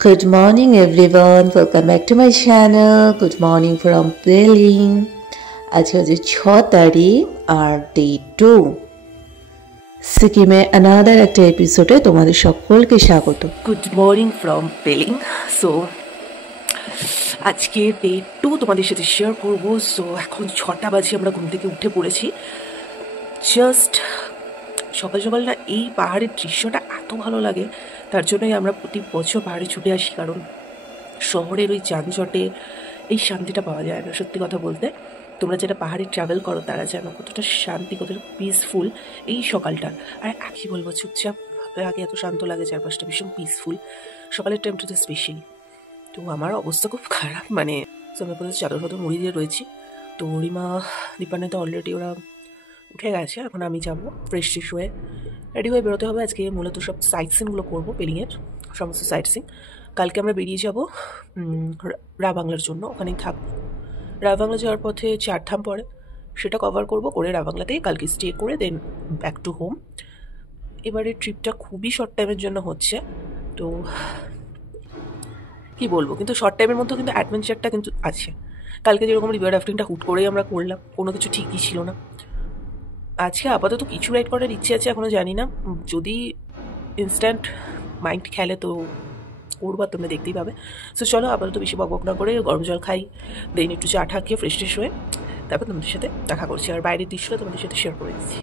Good morning everyone, welcome back to my channel. Good morning from Peling. আজকে হচ্ছে 6 তারিখ আর day 2 সিকিমে another একটা এপিসোডে তোমাদের সকলকে স্বাগত। Good morning from Pelling. So আজকে ডে 2 তোমাদের সাথে শেয়ার করব। সো এখন 6টা বাজে, আমরা ঘুম থেকে উঠে পড়েছি। জাস্ট সকাল সকাল না এই পাহাড়ের দৃশ্যটা এত ভালো লাগে, তার জন্যই আমরা প্রতি বছর পাহাড়ে ছুটে আসি, কারণ শহরের ওই যানজটে এই শান্তিটা পাওয়া যায় না। সত্যি কথা বলতে, তোমরা যারা পাহাড়ে ট্রাভেল করো তারা জানো কতটা শান্তি, কতটা পিসফুল এই সকালটা। আর একই বলবো, চুপচাপ আগে এত শান্ত লাগে, চারপাশটা ভীষণ পিসফুল। সকালের টাইমটা তো স্পেশালি। তো আমার অবস্থা খুব খারাপ, মানে আমি কোথাও চাদর ফাদর মুড়ি দিয়ে রয়েছি। তো রিমা দীপানে তো অলরেডি ওরা উঠে গেছে। এখন আমি যাবো ফ্রেশ হয়ে রেডি হয়ে বেরোতে হবে। আজকে মূলত সব সাইট সিনগুলো করবো, পেলিংয়ের সমস্ত সাইট সিন। কালকে আমরা বেরিয়ে যাব রা বাংলার জন্য, ওখানেই থাকবো। রা বাংলা যাওয়ার পথে 4 ধাম পড়ে, সেটা কভার করবো, করে রা বাংলাতেই কালকে স্টে করে দেন ব্যাক টু হোম। এবারে ট্রিপটা খুবই শর্ট টাইমের জন্য হচ্ছে, তো কি বলবো, কিন্তু শর্ট টাইমের মধ্যেও কিন্তু অ্যাডভেঞ্চারটা কিন্তু আছে। কালকে যেরকম রিভার রাফটিংটা হুট করেই আমরা করলাম, কোনো কিছু ঠিকই ছিল না। আজকে আপাতত কিছু রাইড করার ইচ্ছে আছে, এখনও জানি না। যদি ইনস্ট্যান্ট মাইন্ড খেলে তো করবো, তোমরা দেখতেই পাবে। সো চলো, আপাতত বেশি বকবক না করে গরম জল খাই, দেন একটু চা ঠা খেয়ে ফ্রেশ হয়ে তারপর তোমাদের সাথে দেখা করছি, আর বাইরের দৃশ্যটা তোমাদের সাথে শেয়ার করে দিচ্ছি।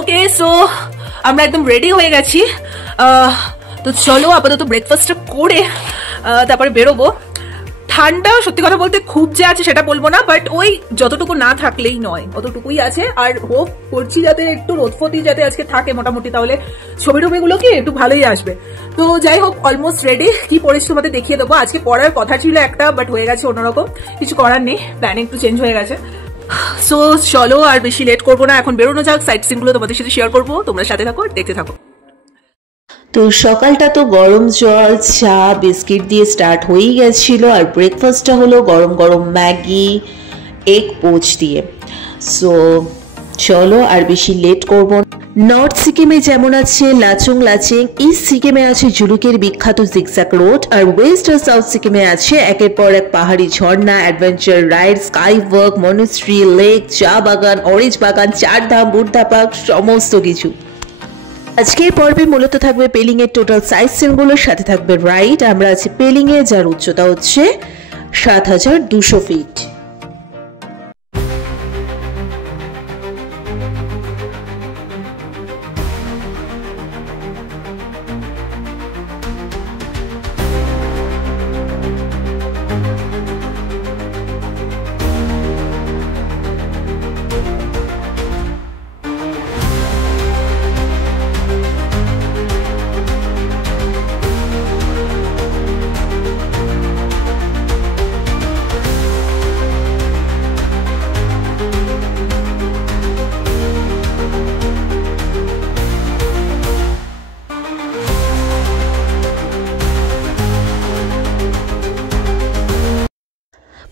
ওকে, সো আমরা একদম রেডি হয়ে গেছি। তো চলো আপাতত ব্রেকফাস্টটা করে তারপরে বেরোবো। ঠান্ডা সত্যি কথা বলতে খুব যে আছে সেটা বলবো না, বাট ওই যতটুকু না থাকলেই নয় অতটুকুই আছে। আর হোপ করছি যাতে একটু রোদফতি যাতে আজকে থাকে মোটামুটি, তাহলে ছবি টবিগুলো কি একটু ভালোই আসবে। তো যাই হোক, অলমোস্ট রেডি। কি পরেছি তোমাদের দেখিয়ে দেবো। আজকে পড়ার কথা ছিল একটা, বাট হয়ে গেছে অন্যরকম, কিছু করার নেই, প্ল্যানিং একটু চেঞ্জ হয়ে গেছে। সো চলো আর বেশি লেট করবো না, এখন বেরোনো যাক। সাইট সিনগুলো তোমাদের সাথে শেয়ার করবো, তোমরা সাথে থাকো, দেখতে থাকো। তো সকালটা তো গরম জল চা বিস্কিট দিয়ে স্টার্ট হয়েই গেছিল, আর ব্রেকফাস্টটা হলো গরম গরম ম্যাগি এগ পোচ দিয়ে। সো চলো আর বেশি লেট করব। নর্থ সিকিমে যেমন আছে লাচুং লাচেং, ইস্ট সিকিমে আছে জুলুকের বিখ্যাত জিগজ্যাগ রোড, আর ওয়েস্ট আর সাউথ সিকিমে আছে একের পর এক পাহাড়ি ঝর্ণা, adventure ride, sky walk, monastery, lake, চা বাগান, অরেঞ্জ বাগান, 4 ধাম, বুদ্ধা পার্ক, সমস্ত কিছু। আজকের পর্বে মূলত থাকবে পেলিং এর টোটাল সাইট সিনগুলোর সাথে থাকবে রাইড। আমরা আছি পেলিং এ, যার উচ্চতা হচ্ছে 7200 ফিট।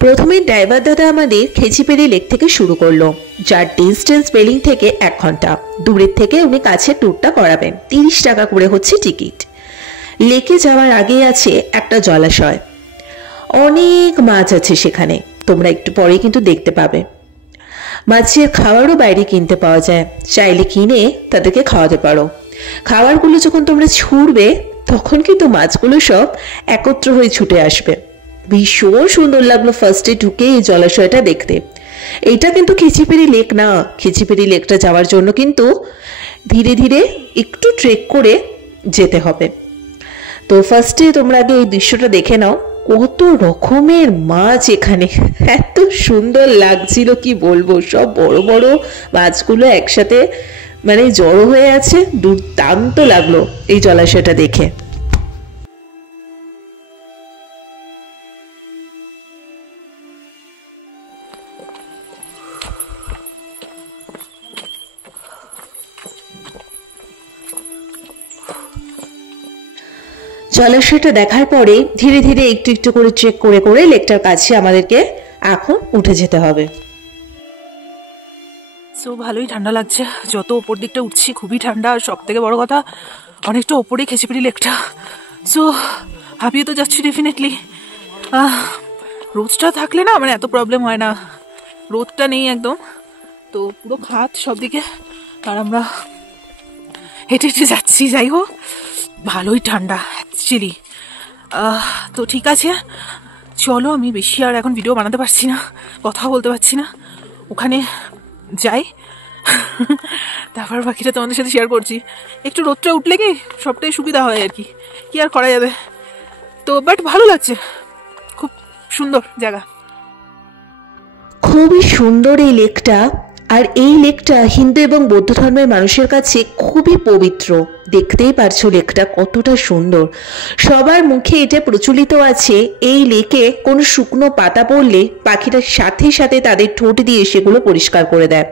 প্রথমে ড্রাইভার দাদা আমাদের খেচিপেড়ি লেক থেকে শুরু করলো, যার ডিস্টেন্স পেলিং থেকে 1 ঘন্টা। দূরের থেকে উনি কাছের ট্যুরটা করাবেন, 30 টাকা করে হচ্ছে টিকিট। লেকে যাওয়ার আগে আছে একটা জলাশয়, অনেক মাছ আছে সেখানে, তোমরা একটু পরে কিন্তু দেখতে পাবে। মাছের খাবারও বাইরে কিনতে পাওয়া যায়, চাইলে কিনে তাদেরকে খাওয়াতে পারো। খাবারগুলো যখন তোমরা ছুঁড়বে তখন কিন্তু মাছগুলো সব একত্র হয়ে ছুটে আসবে। ভীষণ সুন্দর লাগলো ফার্স্টে ঢুকে এই জলাশয়টা দেখতে। এইটা কিন্তু খিচিপেড়ি লেক না, খিচিপেড়ি লেকটা যাওয়ার জন্য কিন্তু ধীরে ধীরে একটু ট্রেক করে যেতে হবে। তো ফার্স্টে তোমরা আগে এই দৃশ্যটা দেখে নাও, কত রকমের মাছ এখানে, এত সুন্দর লাগছিল কি বলবো। সব বড় বড় মাছগুলো একসাথে মানে জড়ো হয়ে আছে, দুর্দান্ত লাগলো এই জলাশয়টা দেখে। জলাশয়টা দেখার পরে ধীরে ধীরে একটু একটু করে চেক করে করে লেকটার কাছে আমাদেরকে এখন উঠে যেতে হবে। সো ভালোই ঠান্ডা লাগছে, যত ওপর দিকটা উঠছি খুবই ঠান্ডা। আর সব থেকে বড় কথা অনেকটা ওপরেই খেঁচে লেকটা। সো হাঁপিয়ে তো যাচ্ছি ডেফিনেটলি। রোদটা থাকলে না মানে এত প্রবলেম হয় না, রোদটা নেই একদম, তো পুরো খাত সব দিকে, আর আমরা হেঁটে হেঁটে যাচ্ছি। যাই হোক ভালোই ঠান্ডা অ্যাকচুয়ালি। তো ঠিক আছে, চলো, আমি বেশি আর এখন ভিডিও বানাতে পারছি না, কথা বলতে পারছি না, ওখানে যাই তারপর বাকিটা তোমাদের সাথে শেয়ার করছি। একটু রোদটা উঠলে কি সবটাই সুবিধা হয় আর কি, কি আর করা যাবে। তো বাট ভালো লাগছে, খুব সুন্দর জায়গা, খুবই সুন্দর এই লেকটা। আর এই লেকটা হিন্দু এবং বৌদ্ধ ধর্মের মানুষের কাছে খুবই পবিত্র। দেখতেই পারছো লেকটা কতটা সুন্দর। সবার মুখে এটা প্রচলিত আছে, এই লেকে কোনো শুকনো পাতা পড়লে পাখিরা সাথে সাথে তাদের ঠোঁট দিয়ে সেগুলো পরিষ্কার করে দেয়।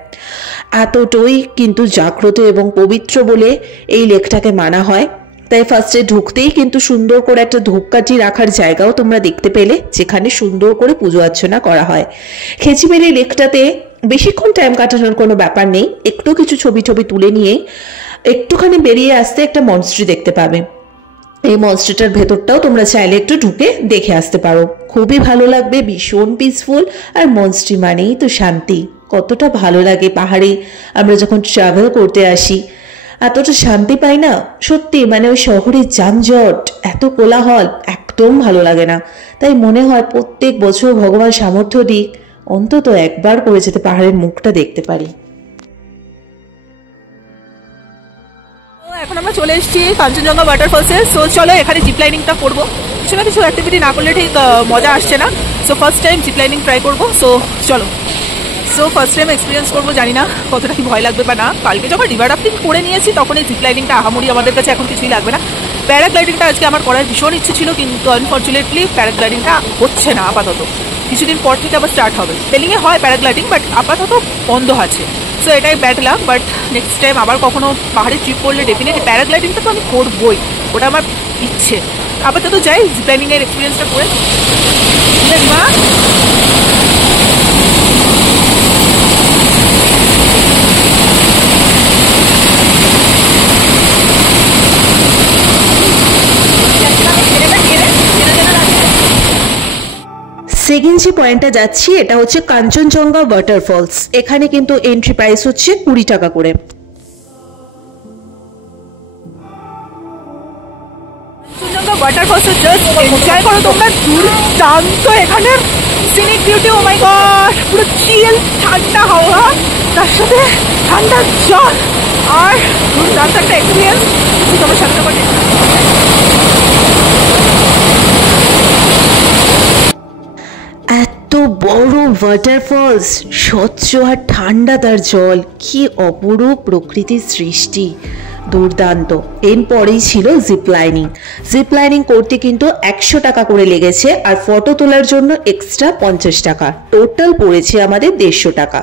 এতটাই কিন্তু জাগ্রত এবং পবিত্র বলে এই লেকটাকে মানা হয়। তাই ফার্স্টে ঢুকতেই কিন্তু সুন্দর করে একটা ধূপকাঠি রাখার জায়গাও তোমরা দেখতে পেলে, যেখানে সুন্দর করে পুজো অর্চনা করা হয়। খেচিমেলি লেকটাতে বেশিক্ষণ টাইম কাটানোর কোনো ব্যাপার নেই, একটু কিছু ছবি তুলে নিয়ে একটুখানি বেরিয়ে আসতে একটা মনস্ট্রি দেখতে পাবে। এই মনস্ট্রিটার ভেতরটাও তোমরা চাইলে একটু ঢুকে দেখে আসতে পারো, খুবই ভালো লাগবে, ভীষণ পিসফুল। আর মনস্ট্রি মানেই তো শান্তি, কতটা ভালো লাগে। পাহাড়ে আমরা যখন ট্রাভেল করতে আসি এতটা শান্তি পাই না সত্যি, মানে ওই শহরের যানজট, এত কোলাহল একদম ভালো লাগে না। তাই মনে হয় প্রত্যেক বছর ভগবান সামর্থ্য দিক, অন্তত একবার করে যেতে পাহাড়ের মুখটা দেখতে পারি। এখন আমরা চলে এসেছি কাঞ্চনজঙ্ঘা ওয়াটারফলসে। সো চলো এখানে জিপ লাইনিংটা করবো, কিছু না কিছু অ্যাক্টিভিটি না করলে ঠিক মজা আসছে না। So first time zip lining try করবো। সো চলো, সো ফার্স্ট টাইম এক্সপিরিয়েন্স করবো, জানি না কতটা কি ভয় লাগবে বা না। কালকে যখন রিভার রাফটিং করে নিয়েছি তখন এই জিপ লাইনিংটা আহামরি আমাদের কাছে এখন কিছুই লাগবে না। প্যারাগ্লাইডিংটা আজকে আমার করার ভীষণ ইচ্ছে ছিল, কিন্তু আনফর্চুনেটলি প্যারাগ্লাইডিংটা হচ্ছে না আপাতত। কিছুদিন পর থেকে আবার স্টার্ট হবে। পেলিংয়ে হয় প্যারাগ্লাইডিং, বাট আপাতত বন্ধ আছে। সো এটাই bad luck, but next time আবার কখনো পাহাড়ে ট্রিপ করলে ডেফিনেটলি প্যারাগ্লাইডিংটা তো আমি করবোই, ওটা আমার ইচ্ছে। আপাতত যাই জিপ লাইনিংয়ের এক্সপিরিয়েন্সটা করে। মা সেকেন্ড যে পয়েন্টটা যাচ্ছি এটা হচ্ছে কাঞ্চনজঙ্ঘা ওয়াটারফলস। এখানে কিন্তু এন্ট্রি প্রাইস হচ্ছে 20 টাকা করে। কাঞ্চনজঙ্ঘা ওয়াটারফলসে জাস্ট এনজয় করো তোমরা, দুর্দান্ত এখানের সিনিক বিউটি। ও মাই গড, পুরো চিল ঠান্ডা হাওয়া, তার সাথে ঠান্ডা জল, আর দুর্দান্ত একটা এক্সপিরিয়েন্স। তোমার সাথে তোমার এত বড় ওয়াটারফলস, স্বচ্ছ আর ঠান্ডা তার জল, কি অপরূপ প্রকৃতির সৃষ্টি, দুর্দান্ত। এরপরেই ছিল জিপ লাইনিং। জিপ লাইনিং করতে কিন্তু 100 টাকা করে লেগেছে, আর ফটো তোলার জন্য এক্সট্রা 50 টাকা, টোটাল পড়েছে আমাদের 150 টাকা।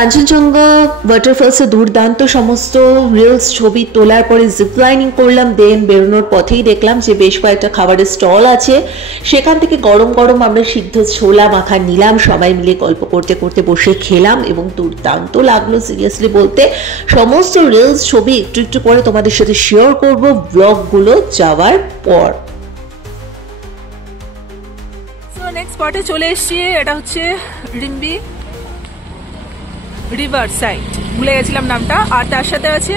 কাঞ্চনজঙ্ঘা ওয়াটারফলসে দুর্দান্ত সমস্ত রিলস ছবি তোলার পরে জিপলাইনিং করলাম, দেন বেরোনোর পথেই দেখলাম যে বেশ কয়েকটা খাবারের স্টল আছে, সেখান থেকে গরম গরম আমরা সিদ্ধ ছোলা মাখা নিলাম, সবাই মিলে গল্প করতে করতে বসে খেলাম এবং দুর্দান্ত লাগলো সিরিয়াসলি বলতে। সমস্ত রিলস ছবি একটু একটু করে তোমাদের সাথে শেয়ার করব ব্লগগুলো যাওয়ার পর। নেক্সট স্পটে চলে এসেছি, এটা হচ্ছে রিম্বি রিভার সাইড, ভুলে গেছিলাম নামটা, আর তার সাথে আছে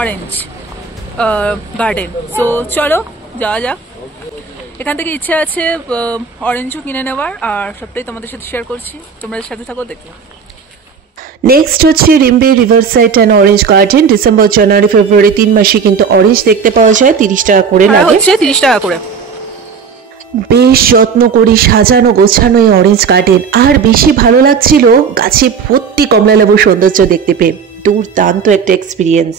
অরেঞ্জ গার্ডেন। সো চলো যাওয়া যাক। এখান থেকে ইচ্ছে আছে অরেঞ্জও কিনে নেওয়ার, আর সবটাই তোমাদের সাথে শেয়ার করছি, তোমরা সাথে থাকো দেখো। নেক্সট হচ্ছে Rimbi river side and orange garden. ডিসেম্বর জানুয়ারি ফেব্রুয়ারি 3 মাসে কিন্তু অরেঞ্জ দেখতে পাওয়া যায়, 30 টাকা করে লাগে, 30 টাকা করে। বেশ যত্ন করি সাজানো গোছানো এই অরেঞ্জ গার্ডেন, আর বেশি ভালো লাগছিল গাছে ভর্তি কমলালেবুর সৌন্দর্য দেখতে পেয়ে। দুর্দান্ত একটা এক্সপিরিয়েন্স।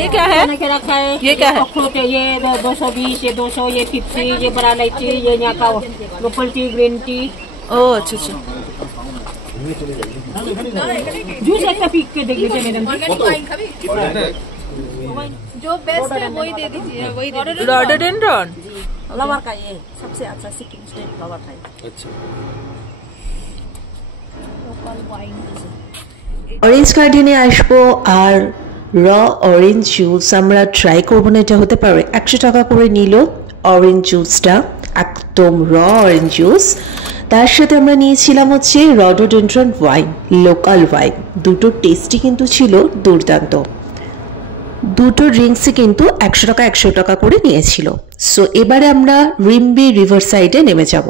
ये क्या है? रखा है ये क्या है? ये 220, ये 200, ये 50, ये बड़ा इलायची, ये यहाँ का लोकल टी, ग्रीन टी। ओह अच्छा अच्छा। जूस एक पी के देख लीजिए मैडम। जो बेस्ट है वही दे दीजिए, वही दे दीजिए। रोडोडेंड्रॉन फ्लावर का ये सबसे अच्छा सिक्किम स्टेट फ्लावर का। अच्छा অরেঞ্জ গার্ডেনে আসবো আর র অরেঞ্জ জুস আমরা ট্রাই করবো না, এটা হতে পারে। 100 টাকা করে নিল অরেঞ্জ জুসটা, একদম র অরেঞ্জ জুস। তার সাথে আমরা নিয়েছিলাম হচ্ছে রডোডেন্ড্রন ওয়াইন, লোকাল ওয়াইন। দুটো টেস্টই কিন্তু ছিল দুর্দান্ত। দুটো ড্রিঙ্কসই কিন্তু 100 টাকা করে নিয়েছিল। সো এবারে আমরা রিম্বি রিভার সাইডে নেমে যাব।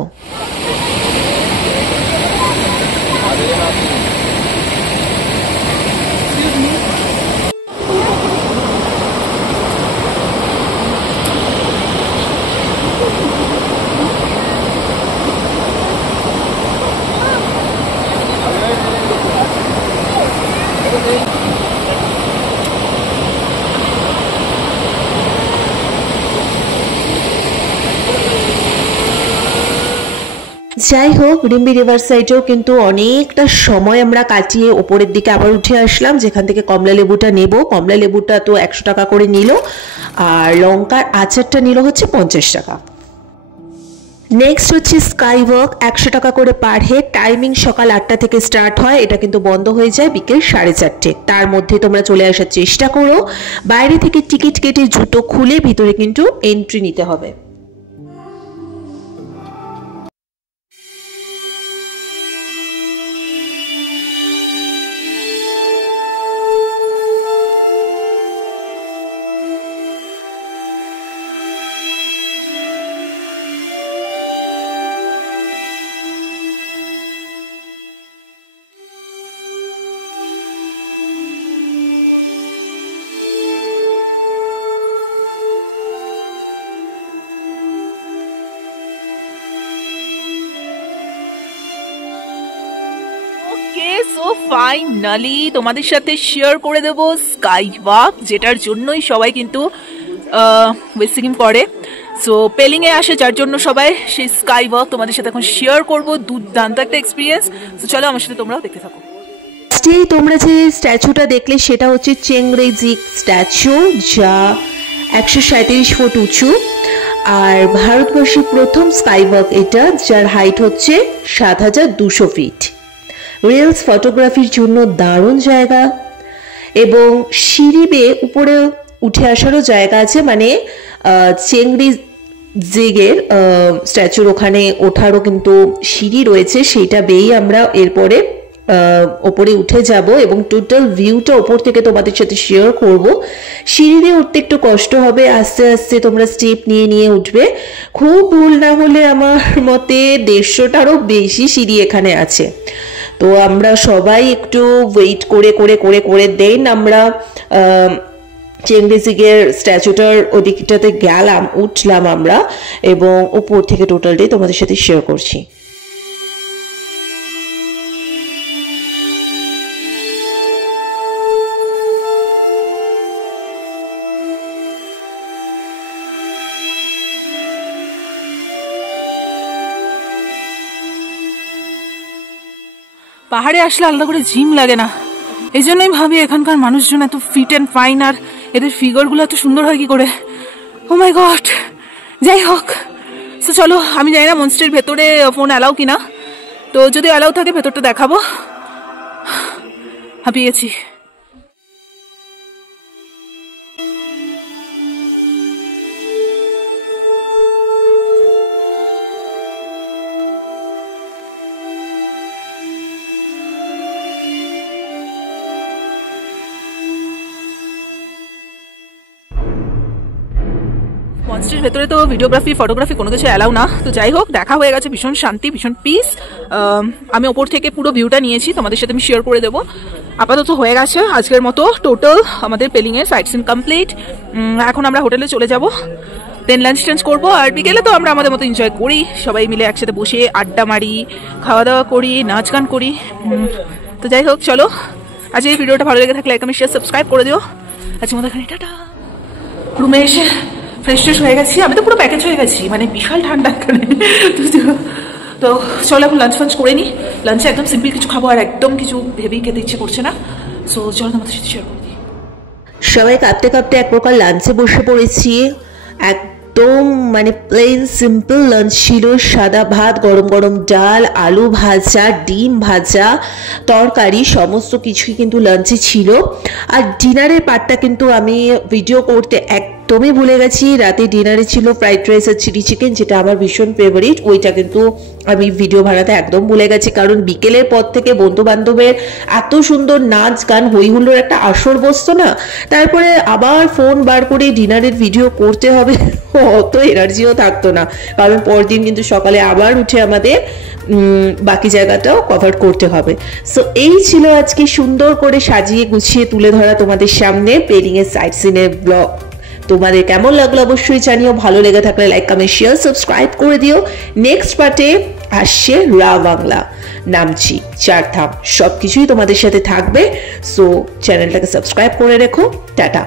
যাই হোক, রিম্বি রিভার সাইডেও কিন্তু অনেকটা সময় আমরা কাটিয়ে ওপরের দিকে আবার উঠে আসলাম, যেখান থেকে কমলা লেবুটা নেব। কমলা লেবুটা তো 100 টাকা করে নিল, আর লঙ্কার আচারটা নিল হচ্ছে 50 টাকা। নেক্সট হচ্ছে স্কাই ওয়াক, 100 টাকা করে পার হেড। টাইমিং সকাল 8টা থেকে স্টার্ট হয়, এটা কিন্তু বন্ধ হয়ে যায় বিকেল 4:30। তার মধ্যে তোমরা চলে আসার চেষ্টা করো। বাইরে থেকে টিকিট কেটে জুতো খুলে ভিতরে কিন্তু এন্ট্রি নিতে হবে। সো ফাইনালি তোমাদের সাথে শেয়ার করে দেবো স্কাই ওয়াক, যেটার জন্যই সবাই কিন্তু ওয়েস্ট সিকিম করে। সো পেলিং এ আসে, যার জন্য সবাই সেই স্কাই ওয়াক তোমাদের সাথে এখন শেয়ার করবো। দুর্দান্ত একটা এক্সপিরিয়েন্স। তো চলো আমার সাথে তোমরাও দেখতে থাকো। তোমরা যে স্ট্যাচুটা দেখলে সেটা হচ্ছে চেংরেজিক স্ট্যাচু, যা 137 ফুট উঁচু, আর ভারতবর্ষের প্রথম স্কাই ওয়াক এটা, যার হাইট হচ্ছে 7200 ফিট। রিলস ফটোগ্রাফির জন্য দারুণ জায়গা, এবং সিঁড়ি বেয়ে উপরে উঠে আসারও জায়গা আছে, মানে চেংড়ি জিগের স্ট্যাচুর ওখানে ওঠারও কিন্তু সিঁড়ি রয়েছে, সেইটা বেয়েই আমরা এরপরে ওপরে উঠে যাব এবং টোটাল ভিউটা ওপর থেকে তোমাদের সাথে শেয়ার করব। সিঁড়ি দিয়ে উঠতে একটু কষ্ট হবে, আস্তে আস্তে তোমরা স্টেপ নিয়ে নিয়ে উঠবে। খুব ভুল না হলে আমার মতে 150টারও বেশি সিঁড়ি এখানে আছে। তো আমরা সবাই একটু ওয়েট করে দেন আমরা চেঙ্গিজিকের স্ট্যাচুটার ওদিকটাতে গেলাম, উঠলাম আমরা এবং উপর থেকে টোটালটাই তোমাদের সাথে শেয়ার করছি। পাহাড়ে আসলে আলাদা করে জিম লাগে না, এই জন্যই ভাবি এখানকার মানুষজন এত ফিট অ্যান্ড ফাইন, আর এদের ফিগারগুলো এত সুন্দর হয় কি করে। ও মাই গড। যাই হোক, তো চলো, আমি জানি না মনস্টারের ভেতরে ফোন অ্যালাউ কিনা, তো যদি অ্যালাউ থাকে ভেতরটা দেখাবো। হাঁপিয়ে গেছি। মনস্টারের ভেতরে তো ভিডিওগ্রাফি ফটোগ্রাফি কোনো কিছু অ্যালাউ না, তো যাই হোক, দেখা হয়ে গেছে, ভীষণ শান্তি, ভীষণ পিস। আমি ওপর থেকে পুরো ভিউটা নিয়েছি, তোমাদের সাথে আমি শেয়ার করে দেবো। আপাতত হয়ে গেছে আজকের মতো টোটাল আমাদের পেলিংয়ের সাইট সিন কমপ্লিট। এখন আমরা হোটেলে চলে যাব, দেন লাঞ্চ টাঞ্চ করবো, আর বিকেলে তো আমরা আমাদের মতো এনজয় করি, সবাই মিলে একসাথে বসে আড্ডা মারি, খাওয়া দাওয়া করি, নাচ গান করি। তো যাই হোক, চলো, আজ এই ভিডিওটা ভালো লেগে থাকলে লাইক কমেন্ট শেয়ার সাবস্ক্রাইব করে দিও। আজকে আমাদের এখানে টাটা। রুমে এসে ফ্রেশ ট্রেশ হয়ে গেছি, আমি তো পুরো প্যাকেজ হয়ে গেছি, মানে বিশাল ঠান্ডা এখানে। তো চলো এখন লাঞ্চ ফাঞ্চ করে নিই। লাঞ্চে একদম সিম্পল কিছু খাবো, আর একদম কিছু হেভি খেতে ইচ্ছে করছে না। সো চলো তোমাদের সাথে শেয়ার করে দিই। সবাই কাঁপতে কাঁপতে এক প্রকার লাঞ্চে বসে পড়েছি। একদম মানে প্লেন সিম্পল লাঞ্চ ছিল, সাদা ভাত, গরম গরম ডাল, আলু ভাজা, ডিম ভাজা, তরকারি, সমস্ত কিছুই কিন্তু লাঞ্চে ছিল। আর ডিনারের পার্টটা কিন্তু আমি ভিডিও করতে একদমই ভুলে গেছি। রাতে ডিনারে ছিল ফ্রাইড রাইস আর চিলি চিকেন, যেটা আমার ভীষণ ফেভারিট, ওইটা কিন্তু আমি ভিডিও বানাতে একদম ভুলে গেছি, কারণ বিকেলের পর থেকে বন্ধু বান্ধবের এত সুন্দর নাচ গান হই হুল্লোড় একটা আসর বসতো না, তারপরে আবার ফোন বার করে ডিনারের ভিডিও করতে হবে, অত এনার্জিও থাকতো না, কারণ পরদিন কিন্তু সকালে আবার উঠে আমাদের বাকি জায়গাটাও কভার করতে হবে। সো এই ছিল আজকে সুন্দর করে সাজিয়ে গুছিয়ে তুলে ধরা তোমাদের সামনে পেলিংয়ের সাইট সিনের ব্লগ। তোমাদের কেমন লাগলো অবশ্যই জানিও, ভালো লেগে থাকলে লাইক কমেন্ট শেয়ার সাবস্ক্রাইব করে দিও। নেক্সট পার্টে আসছে রা বাংলা, নামচি, চারধাম, সব কিছুই তোমাদের সাথে থাকবে। সো চ্যানেলটাকে সাবস্ক্রাইব করে রেখো। টাটা।